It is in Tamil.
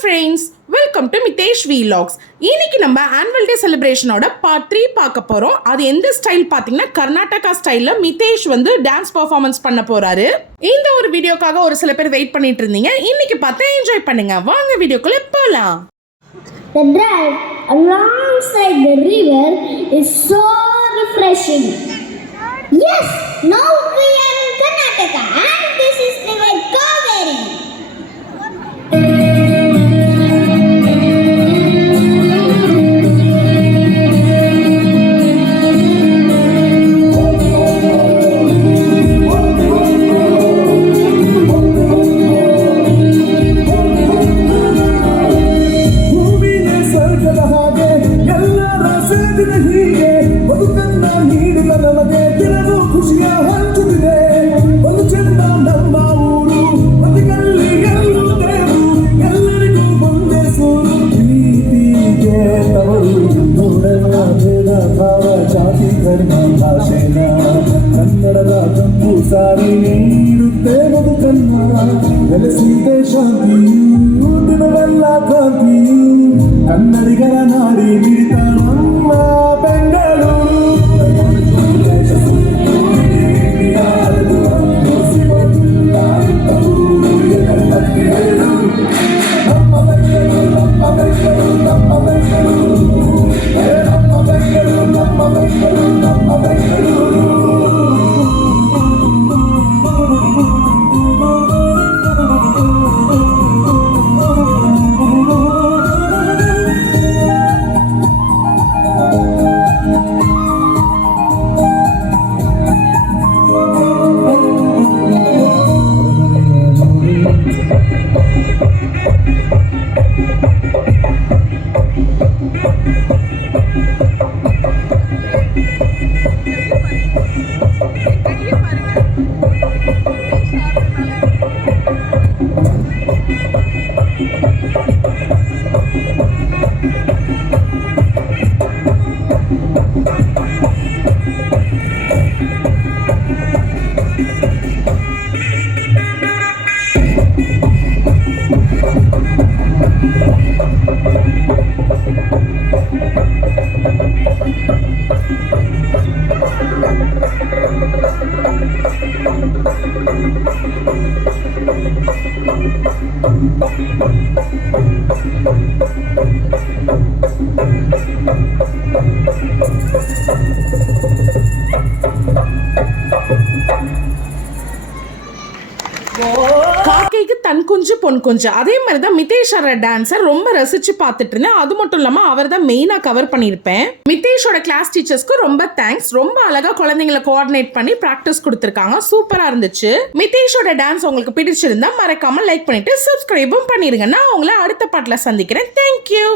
Friends, welcome to Mitesh vlogs. இன்னைக்கு நம்ம ஆனுவல் டே செலிப்ரேஷனோட பார்ட் 3 பார்க்க போறோம். அது எந்த ஸ்டைல் பார்த்தீங்கன்னா கர்நாடகா ஸ்டைல்ல மிதேஷ் வந்து டான்ஸ் பெர்ஃபார்மன்ஸ் பண்ண போறாரு. இந்த ஒரு வீடியோக்காக ஒரு சில பேர் வெயிட் பண்ணிட்டு இருந்தீங்க. இன்னைக்கு பார்த்து என்ஜாய் பண்ணுங்க. வாங்க வீடியோக்குள்ள போலாம். The drive alongside the river is so refreshing. Yes, now we are in Karnataka and this is river Kaveri. ಕನ್ನಡದ ಕಂಪು ಸಾರಿ ನೀಡುತ್ತೆ ಬದುಕನ್ನ ನೆಲೆಸಿದೆ ಶಾಂತಿಯು ದಿನವೆಲ್ಲ ಕಾಂತಿಯು ಕನ್ನಡಿಗರ ನಾಡಿ ಮಿಡಿತ ನಮ್ಮ ಬೆಂಗಳೂರು. காக்கைக்கு தன் குஞ்சு பொன் குஞ்சு, அதே மாதிரி தான் மிதேஷோட டான்ஸை ரொம்ப ரசிச்சு பார்த்துட்டு இருந்தேன். அது மட்டும் இல்லாமல் அவர் தான் மெயினாக கவர் பண்ணியிருப்பேன். மிதேஷோட கிளாஸ் டீச்சர்ஸ்க்கு ரொம்ப தேங்க்ஸ். ரொம்ப அழகாக குழந்தைங்களை கோஆர்டினேட் பண்ணி ப்ராக்டிஸ் கொடுத்துருக்காங்க. சூப்பராக இருந்துச்சு. மிதேஷோட டான்ஸ் உங்களுக்கு பிடிச்சிருந்தா மறக்காம லைக் பண்ணிட்டு சப்ஸ்கிரைபும் பண்ணிருங்க. நான் உங்களை அடுத்த பாட்டில் சந்திக்கிறேன். தேங்க்யூ.